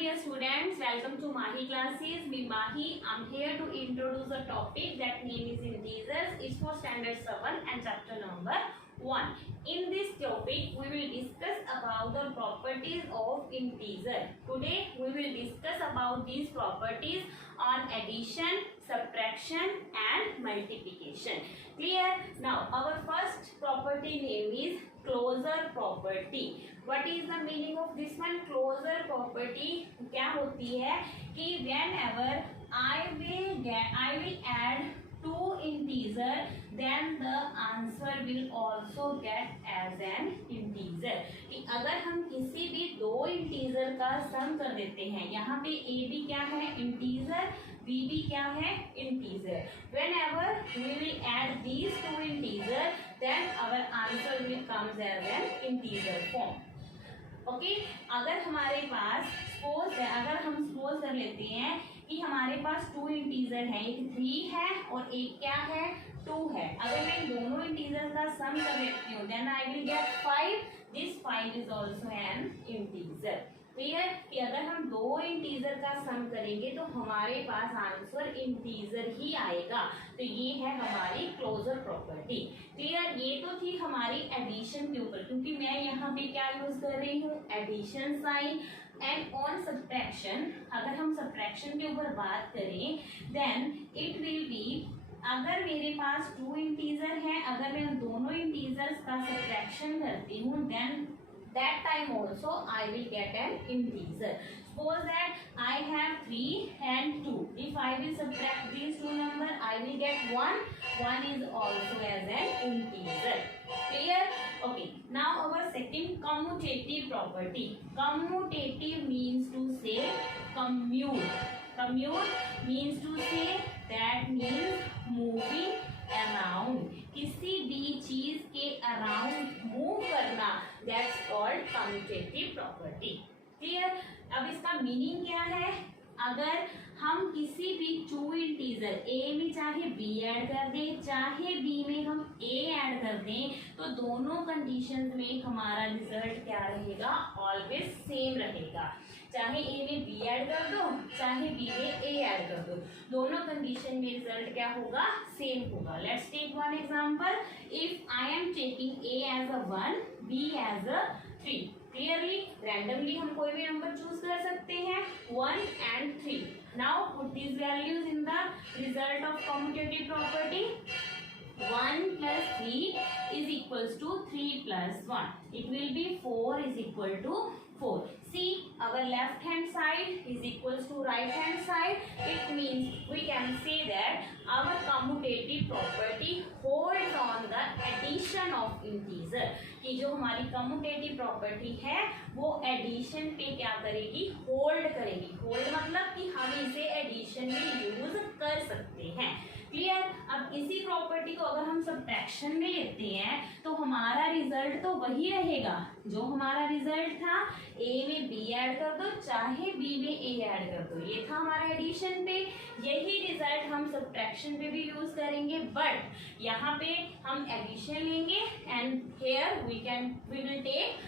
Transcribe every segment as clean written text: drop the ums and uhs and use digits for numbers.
dear students, welcome to Mahi classes. Me Mahi, I'm here to introduce a topic that name is integers. It's for standard 7 and chapter number 1. In this topic, we will discuss about the properties of integer. Today, we will discuss about these properties on addition, subtraction and multiplication. Clear? Now, our first property name is closure property. What is the meaning of this one? Closure property क्या होती है कि whenever I will add two integer, then the answer will also get as an integer. कि अगर हम किसी भी दो integer का sum कर देते हैं, यहाँ पे a भी क्या है integer, b भी क्या है integer. Whenever we will add these two integer, then our answer will comes as an integer form. Okay अगर हमारे पास अगर हम सपोज कर लेते हैं कि हमारे पास टू इंटीजर है, एक 3 है और एक क्या है 2 है. अगर मैं दोनों इंटीजर का सम कर लेती हूँ, then I will get 5. This 5 is also an integer. Clear कि अगर हम दो इंटीजर का सम करेंगे तो हमारे पास आंसर इंटीजर ही आएगा. तो ये है हमारी क्लोजर प्रॉपर्टी. क्लियर. ये तो थी हमारी एडिशन के ऊपर, क्योंकि मैं यहाँ पे क्या यूज कर रही हूँ addition sign. And on subtraction, अगर हम सब्ट्रैक्शन के ऊपर बात करें देन इट विल बी, अगर मेरे पास टू इंटीजर है, अगर मैं दोनों इंटीजर्स का सब्ट्रैक्शन करती हूँ then that time also I will get an integer. Suppose that I have 3 and 2. If I will subtract these two numbers, I will get 1. 1 is also as an integer. Clear? Okay. Now our second commutative property. Commutative means to say commute. Commute means to say, that means moving around. किसी भी चीज के around move करना, that's called commutative property. Clear. अब इसका meaning क्या है? अगर हम किसी भी टू इंटीजर ए में चाहे b ऐड कर दें, चाहे b में हम a ऐड कर दें, तो दोनों कंडीशंस में हमारा रिजल्ट क्या रहेगा? ऑलवेज सेम रहेगा. चाहे a में b ऐड कर दो, चाहे b में a ऐड कर दो, दोनों कंडीशन में रिजल्ट क्या होगा? सेम होगा. Let's take one example. If I am taking a as a 1, b as a 3. Clearly randomly हम कोई भी नंबर चूज कर सकते हैं 1 and 3. Now put these values in the result of commutative property. 1 plus 3 is equals to 3 plus 1. It will be 4 is equal to 4. See, our left hand side is equals to right hand side. It means we can say that our commutative property holds on the addition of integer. कि जो हमारी commutative property है वो addition पे क्या करेगी? Hold करेगी. Hold मतलब कि हम इसे addition में यूज कर सकते हैं. क्लियर. अब इसी प्रॉपर्टी को अगर हम सब्ट्रैक्शन में लेते हैं तो हमारा रिजल्ट तो वही रहेगा जो हमारा रिजल्ट था. a में b ऐड कर दो, चाहे b में a ऐड कर दो. ये था हमारा एडिशन पे. यही रिजल्ट हम सब्ट्रैक्शन पे भी यूज करेंगे, बट यहाँ पे हम एडिशन लेंगे and here we will take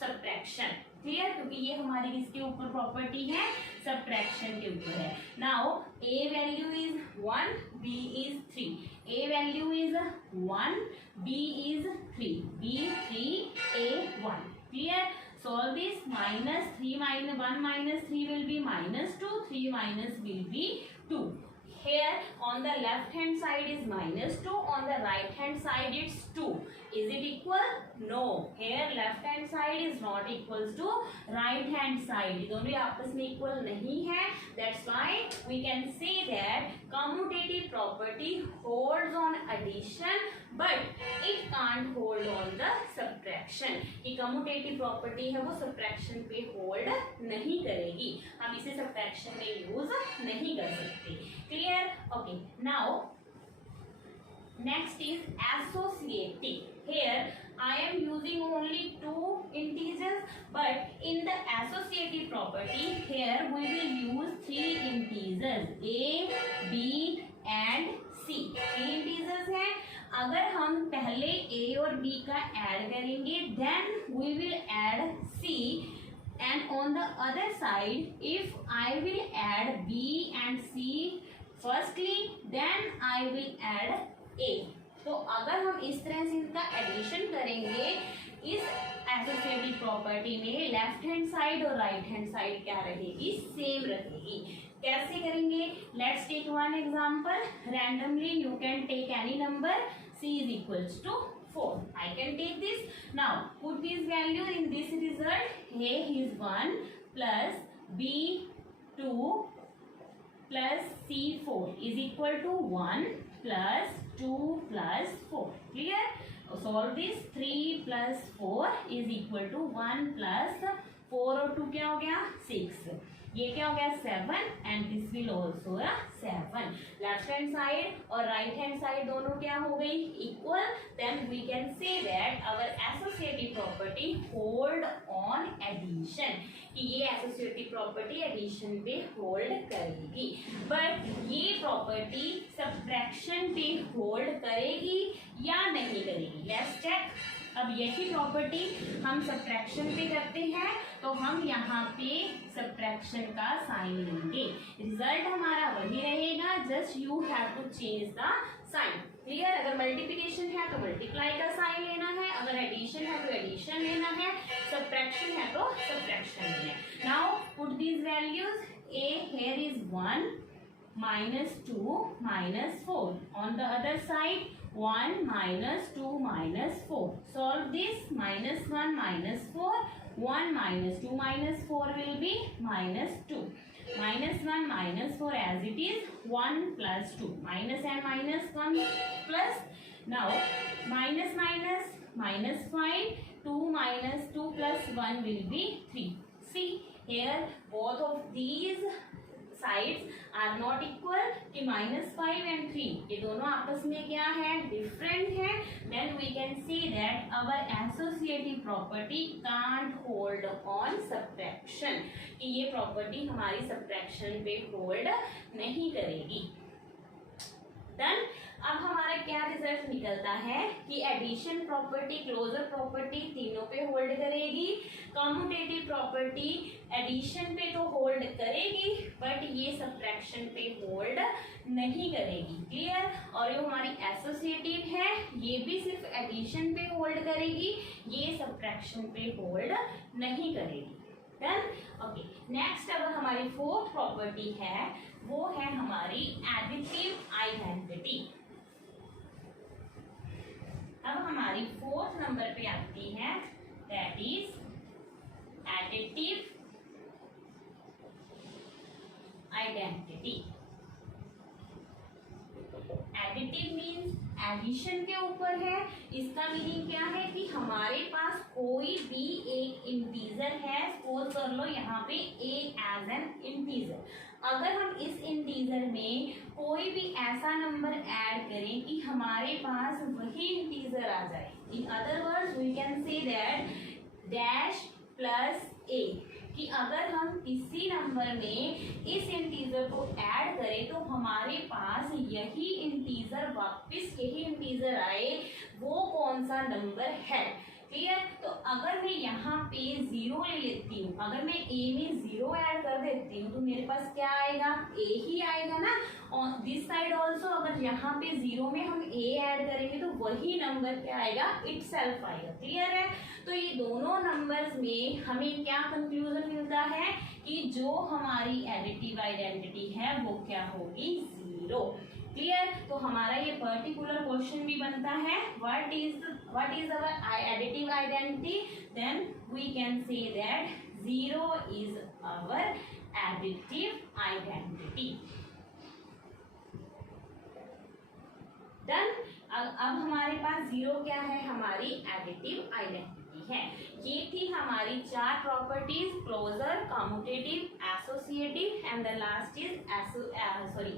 subtraction. Clear. क्योंकि ये हमारी किसके ऊपर प्रॉपर्टी है? सब्ट्रैक्शन के ऊपर है. Now a value is 1, b is 3. a value is 1, b is 3, b 3, a 1. Clear. Solve this. Minus 3 minus 1 minus 3 will be minus 2. 3 minus will be 2. Here on the left hand side is minus 2. On the right hand side it's 2. Is it equal? No. Here left hand side is not equals to right hand side. ये दोनों आपस में equal नहीं है. That's why we can say that commutative property holds on addition, but it can't hold on the subtraction. ये commutative property है वो subtraction पे hold नहीं करेगी. हम इसे subtraction में use नहीं कर सकते. Clear? Okay. Now next is associative. Here I am using only two integers, but in the associative property here we will use three integers a, b and c. 3 integers हैं. अगर हम पहले a और b का add करेंगे then we will add c and on the other side if I will add B and C firstly then I will add A. तो अगर हम इस तरह से इनका एडिशन करेंगे इस एसोसिएटिव प्रॉपर्टी में लेफ्ट हैंड साइड और राइट हैंड साइड क्या रहेगी, सेम रहेगी. कैसे करेंगे, let's take one example. Randomly you can take any number. C is equals to 4. I can take this. Now put this value in this result. A is 1 plus B 2 plus C 4 is equal to 1 plus 2 plus 4. Clear? Solve this. 3 plus 4 is equal to 1 plus 4 और 2 क्या हो गया 6. ये क्या हो गया 7 and this will also 7. Left hand side और right hand side दोनों क्या हो गई equal. Then we can say that our associative property hold on addition, कि ये एसोसिएटिव प्रॉपर्टी एडिशन पे होल्ड करेगी. बट ये प्रॉपर्टी सब्ट्रैक्शन पे होल्ड करेगी या नहीं करेगी, लेट्स चेक. अब यही प्रॉपर्टी हम सब्ट्रैक्शन पे करते हैं तो हम यहाँ पे सब्ट्रैक्शन का साइन लेंगे. रिजल्ट हमारा वही रहेगा, just you have to change the sign. Clear? अगर मल्टीप्लिकेशन है तो मल्टीप्लाई का साइन लेना है, अगर एडिशन है तो एडिशन लेना है, सब्ट्रैक्शन है तो सब्ट्रैक्शन लेना है. Now put these values. A here is 1 minus 2 minus 4. On the other side 1 minus 2 minus 4. Solve this. Minus 1 minus 4. 1 minus 2 minus 4 will be minus 2. Minus 1 minus 4 as it is 1 plus 2. Minus and minus 1 plus. Now minus minus minus 5. 2 minus 2 plus 1 will be 3. See here both of these sides are not equal कि -5 and 3 ये दोनों आपस में क्या है different है. then we can see that our associative property can't hold on subtraction, कि ये प्रॉपर्टी हमारी सब्ट्रैक्शन पे होल्ड नहीं करेगी. डन. अब हमारा क्या रिजल्ट निकलता है कि एडिशन प्रॉपर्टी क्लोजर प्रॉपर्टी तीनों पे होल्ड करेगी. कम्यूटेटिव प्रॉपर्टी एडिशन पे तो होल्ड करेगी बट ये सब्ट्रैक्शन पे होल्ड नहीं करेगी. क्लियर? और ये हमारी एसोसिएटिव है ये भी सिर्फ एडिशन पे होल्ड करेगी, ये सब्ट्रैक्शन पे होल्ड नहीं करेगी. डन. ओके. नेक्स्ट अब हमारी फोर्थ प्रॉपर्टी है वो है हमारी एडिटिव आइडेंटिटी. अब हमारी फोर्थ नंबर पे आती है that is additive identity. Additive means addition के ऊपर है. इसका मीनिंग क्या है कि हमारे पास कोई भी एक इंटीजर है, सपोज कर लो यहाँ पे a एज एन इंटीजर. अगर हम इस इंटीजर में कोई भी ऐसा नंबर ऐड करें कि हमारे पास वही इंटीजर आ जाए, in other words we can say that dash plus a, कि अगर हम किसी नंबर में इस इंटीजर को ऐड करें तो हमारे पास यही इंटीजर वापस यही इंटीजर आए, वो कौन सा नंबर है. क्लियर? तो अगर मैं यहाँ पे 0 ले लेती हूँ, अगर मैं a में 0 ऐड कर देती हूँ तो मेरे पास क्या आएगा a ही आएगा ना. और दिस साइड ऑल्सो अगर यहाँ पे 0 में हम a ऐड करेंगे तो वही नंबर क्या आएगा इटसेल्फ आएगा. क्लियर है? तो ये दोनों नंबर्स में हमें क्या कंक्लूजन मिलता है कि जो हमारी एडिटिव आइडेंटिटी है वो क्या होगी 0. क्लियर? तो हमारा ये पर्टिकुलर क्वेश्चन भी बनता है what is our additive identity. Then we can say that 0 is our additive identity. Done. अब हमारे पास 0 क्या है हमारी एडिटिव आइडेंटिटी है. ये थी हमारी 4 properties closure, commutative, associative and the last is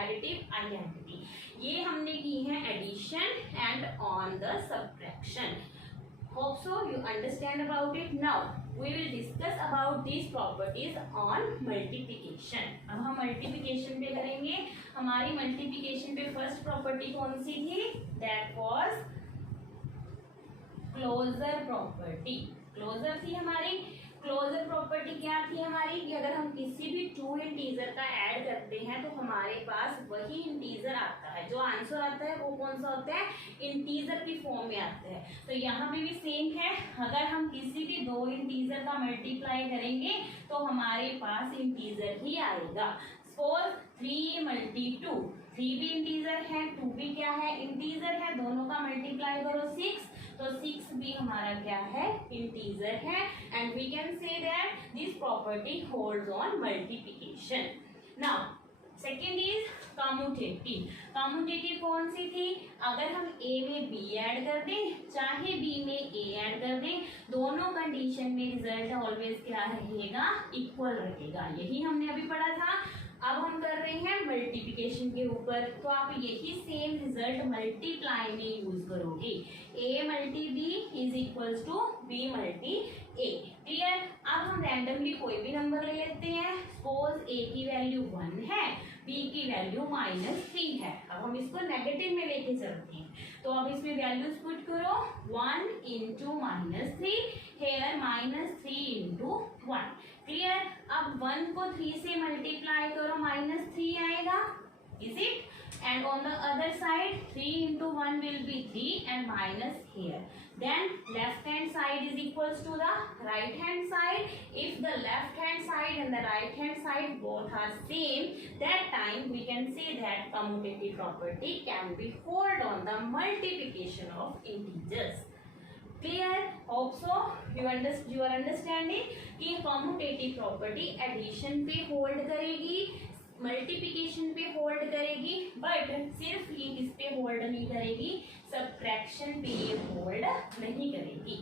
additive identity. ये हमने की है addition and on the subtraction. Hope so you understand about it. Now we will discuss about these properties on multiplication. अब हम मल्टीप्लिकेशन पे करेंगे. हमारी multiplication पे फर्स्ट प्रॉपर्टी कौन सी थी? That was closure property. Closure थी हमारी. क्लोजर प्रॉपर्टी क्या थी हमारी कि अगर हम किसी भी टू इंटीजर का ऐड करते हैं तो हमारे पास वही इंटीजर आता है, जो आंसर आता है वो कौन सा होता है, इंटीजर की फॉर्म में आता है। तो यहाँ पे भी सेम है, अगर हम किसी भी दो इंटीजर का मल्टीप्लाई करेंगे तो हमारे पास इंटीजर ही आएगा। सपोज 3 मल्टी 2, 3 भी इंटीजर है, 2 भी क्या है, इंटीजर है, दोनों का मल्टीप्लाई करो 6, तो 6 भी हमारा क्या है, इंटीजर है। And we can say that this property holds on multiplication. Now second is commutative. Commutative कौन सी थी, अगर हम ए में बी ऐड कर दें चाहे बी में ए ऐड कर दें, दोनों कंडीशन में रिजल्ट ऑलवेज क्या रहेगा, इक्वल रहेगा। यही हमने अभी पढ़ा था। अब हम कर रहे हैं मल्टीप्लिकेशन के ऊपर, तो आप यही सेम रिजल्ट मल्टीप्लाई में यूज करोगे। a multi b is equals to b multi a। क्लियर। अब हम रैंडमली कोई भी नंबर ले लेते हैं। सपोज a की वैल्यू 1 है, b की वैल्यू -3 है। अब हम इसको नेगेटिव में लेके चलते हैं, तो अब इसमें वैल्यूज पुट करो, 1 इंटू -3, हेयर -3 इंटू 1। क्लियर। अब 1 को 3 से मल्टीप्लाई करो, -3 आएगा, is it. And on the other side 3 into 1 will be 3 and minus here. Then left hand side is equals to the right hand side. If the left hand side and the right hand side both are same, that time we can say that commutative property can be held on the multiplication of integers. Clear? Hope so you are understanding कि commutative property addition पे hold करेगी, multiplication पे hold करेगी, but सिर्फ ये किस पे hold नहीं करेगी, सब्ट्रैक्शन पे ये होल्ड नहीं करेगी।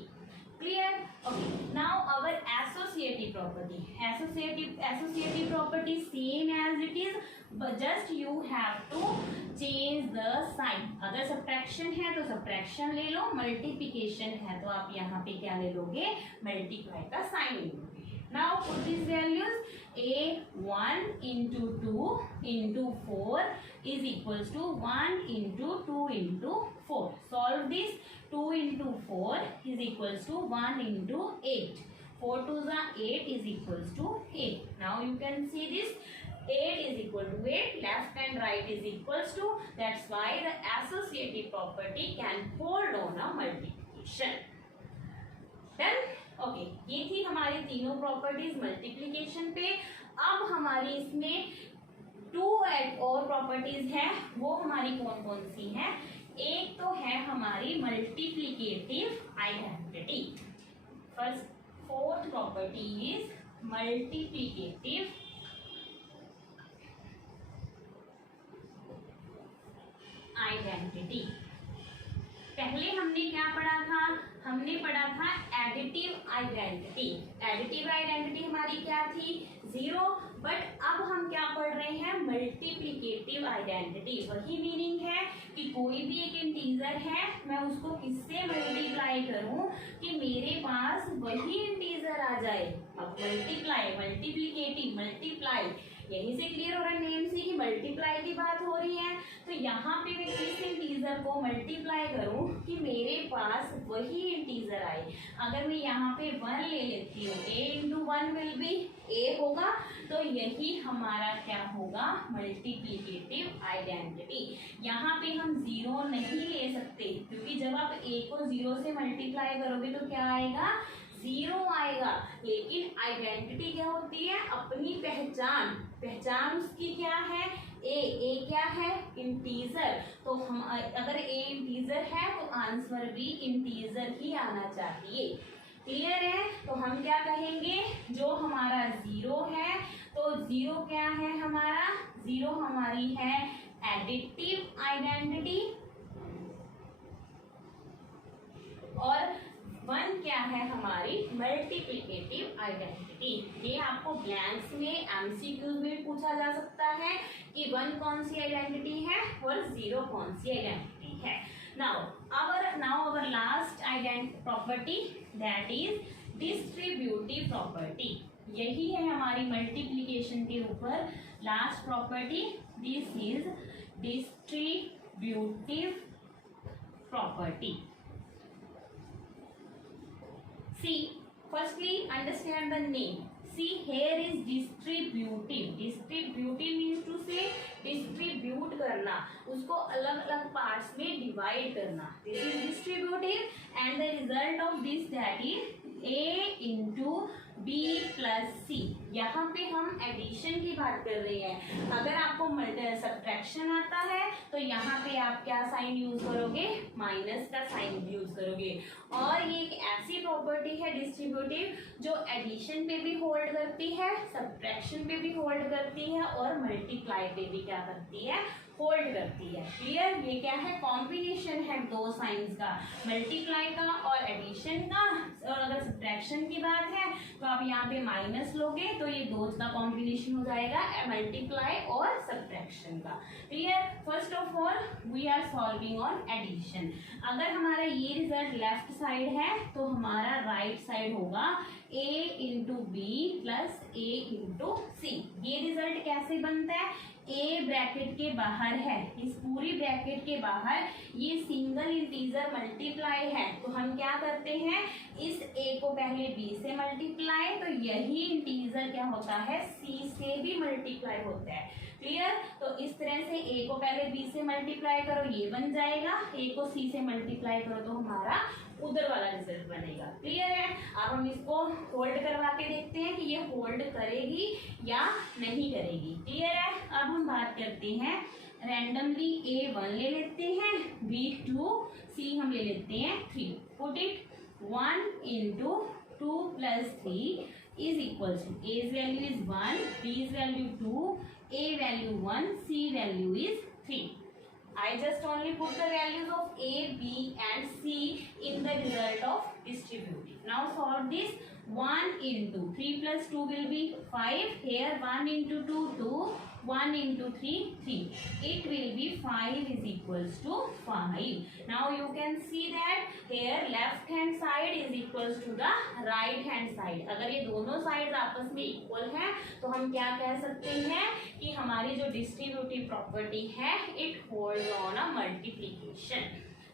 Clear. Okay, now our associative property. Associative property same as it is, just you have to change the sign. अगर सब्ट्रैक्शन है तो सब्ट्रैक्शन ले लो, मल्टीप्लिकेशन है तो आप यहाँ पे क्या ले लोगे, मल्टीप्लाई का साइन ले लोगे। Now put these values, a 1 into 2 into 4 is equals to 1 into 2 into 4. Solve this. 2 into 4 is equals to 1 into 8. 4 to the 8 is equals to 8. Now you can see this. 8 is equal to 8. Left and right is equals to. That's why the associative property can hold on a multiplication. Done? Okay, ये थी हमारी तीनों properties multiplication पे। अब हमारी इसमें 2 और properties है, वो हमारी कौन कौन सी हैं। एक तो है हमारी multiplicative identity. Fourth property is multiplicative identity. पहले हमने क्या पढ़ा था, हमने पढ़ा था एडिटिव आइडेंटिटी। एडिटिव आइडेंटिटी हमारी क्या थी, 0, बट अब हम क्या पढ़ रहे हैं, मल्टीप्लिकेटिव आइडेंटिटी। वही मीनिंग है कि कोई भी एक इंटीजर है, मैं उसको किससे मल्टीप्लाई करूं कि मेरे पास वही इंटीजर आ जाए। अब मल्टीप्लाई, मल्टीप्लिकेटिव, मल्टीप्लाई, यहीं से क्लियर हो रहा है नेम से कि मल्टीप्लाई की बात हो रही है। तो यहाँ पे मैं किस इंटीजर को मल्टीप्लाई करूं कि मेरे पास वही इंटीजर आए। अगर मैं यहाँ पे 1 ले लेती हूँ, a into 1 will be a होगा, तो यही हमारा क्या होगा, मल्टीप्लिकेटिव आइडेंटिटी। यहाँ पे हम 0 नहीं ले सकते, क्योंकि जब आप a को 0 से मल्टीप्लाई करोगे तो क्या आएगा, 0 आएगा। लेकिन आइडेंटिटी क्या होती है, अपनी पहचान। पहचान उसकी क्या है, ए क्या है, इंटीजर। तो हम अगर ए इंटीजर है तो आंसर भी इंटीजर ही आना चाहिए। क्लियर है। तो हम क्या कहेंगे, जो हमारा 0 है, तो 0 क्या है हमारा, 0 हमारी है एडिटिव आइडेंटिटी, और 1 क्या है हमारी मल्टीप्लिकेटिव आइडेंटिटी। ये आपको ब्लैंक्स में एमसीक्यूज में पूछा जा सकता है कि 1 कौन सी आइडेंटिटी है और 0 कौन सी आइडेंटिटी है। Now our last identity property, that is distributive property. यही है हमारी मल्टीप्लिकेशन के ऊपर last property. This is distributive property. See, Firstly, understand the name. See, here is distributive. Distributive means to say distribute करना, उसको अलग अलग parts में divide करना. This is distributive and the result of this that is A into B plus C. यहाँ पे हम addition की बात कर रहे हैं. अगर आपको सब्ट्रैक्शन आता है तो यहाँ पे आप क्या साइन यूज करोगे, माइनस का साइन यूज करोगे. और ये एक ऐसी प्रॉपर्टी है डिस्ट्रीब्यूटिव जो एडिशन पे भी होल्ड करती है, सब्ट्रैक्शन पे भी होल्ड करती है और मल्टीप्लाई पे भी क्या करती है, होल्ड करती है. क्लियर. ये क्या है, कॉम्बिनेशन है दो साइंस का, मल्टीप्लाई का और एडिशन का. और अगर सब्ट्रैक्शन की बात है तो आप यहाँ पे माइनस लोगे तो ये दो का कॉम्बिनेशन हो जाएगा, मल्टीप्लाई और सब्ट्रैक्शन का. Clear. First of all we are solving on addition. अगर हमारा ये रिजल्ट लेफ्ट साइड है तो हमारा राइट साइड होगा a into B plus a into C. ये रिजल्ट कैसे बनता है, a ब्रैकेट के बाहर है, इस पूरी ब्रैकेट के बाहर ये सिंगल इंटीजर मल्टीप्लाई है तो हम क्या करते हैं, इस a को पहले b से मल्टीप्लाई, तो यही इंटीजर क्या होता है, c से भी मल्टीप्लाई होता है. क्लियर. तो इस तरह से a को पहले b से मल्टीप्लाई करो, ये बन जाएगा, a को c से मल्टीप्लाई करो तो हमारा उधर वाला रिजल्ट बनेगा. क्लियर है. अब हम इसको होल्ड करवा के देखते हैं कि ये होल्ड करेगी या नहीं करेगी. क्लियर है. अब हम बात करते हैं रैंडमली a1 ले लेते हैं, b2, c हम ले लेते हैं 3. Put it 1 into 2 plus 3 is equals to a's value is 1, b's value 2, a value 1, c value is 3. I just only put the values of a, b and c in the result of distributive. Now solve this. 1 into 3 plus 2 will be 5. Here 1 into 2 2, 1 into 3 3. It will be 5 is equals to 5. Now you can see that here left hand side is equals to the right hand side. अगर ये दोनों side आपस में equal हैं तो हम क्या कह सकते हैं कि हमारी जो डिस्ट्रीब्यूटिव प्रॉपर्टी है it holds on a multiplication.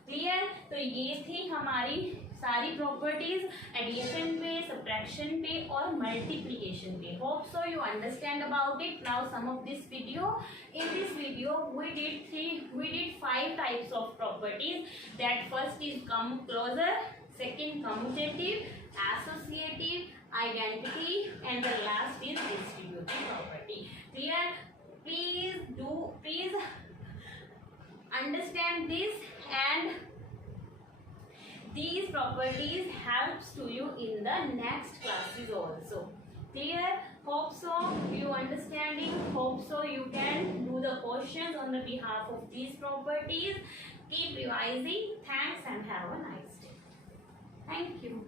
Clear. तो ये थी हमारी सारी प्रॉपर्टीज एडिशन पे, सब्ट्रैक्शन पे और मल्टीप्लिकेशन पे. Hope so you understand about it. Now some of this video. In this video we did 5 types of properties. That first is come closer, second commutative, associative, identity and the last is distributive property. Clear. Please understand this and these properties helps to you in the next classes also. Clear. Hope so you understanding. Hope so you can do the questions on the behalf of these properties. Keep revising. Thanks and have a nice day. Thank you.